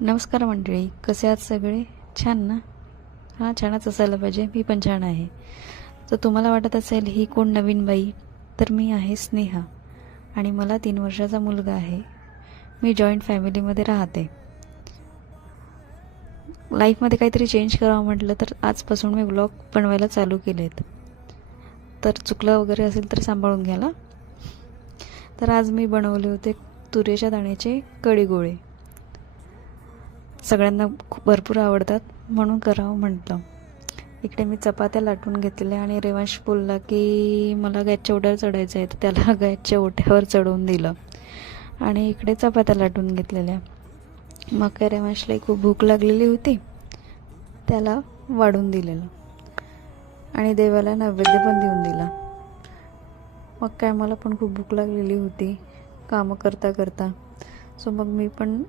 नमस्कार मंडळी, कसे आहात सगळे? छान ना? हां, छानच असायला पाहिजे. मी पण छान आहे. तर तुम्हाला वाटत असेल ही कोण नवीन बाई? तर मी आहे स्नेहा आणि मला 3 वर्षाचा मुलगा आहे. मी जॉईंट फॅमिलीमध्ये राहते. लाईफमध्ये काहीतरी चेंज करावं म्हटलं तर आजपासून मी व्लॉग बनवायला चालू केलेत. तर चुकलं वगैरे असेल तर सांभाळून घ्याल. तर आज मी बनवले होते तुरीच्या दाण्याचे कढी गोळे. सगळ्यांना भरपूर आवडतात म्हणून करावं म्हटलं. इकडे मी चपात्या लाटून घेतल्या आणि रेवांश बोलला की मला गॅसच्या ओट्यावर चढायचं आहे, तर त्याला गॅसच्या ओट्यावर चढवून दिलं आणि इकडे चपात्या लाटून घेतलेल्या. मग काय रेवांशलाही खूप भूक लागलेली होती, त्याला वाढून दिलेलं आणि देवाला नैवेद्य पण देऊन दिला. मग काय मला पण खूप भूक लागलेली होती कामं करता करता. सो मग मी पण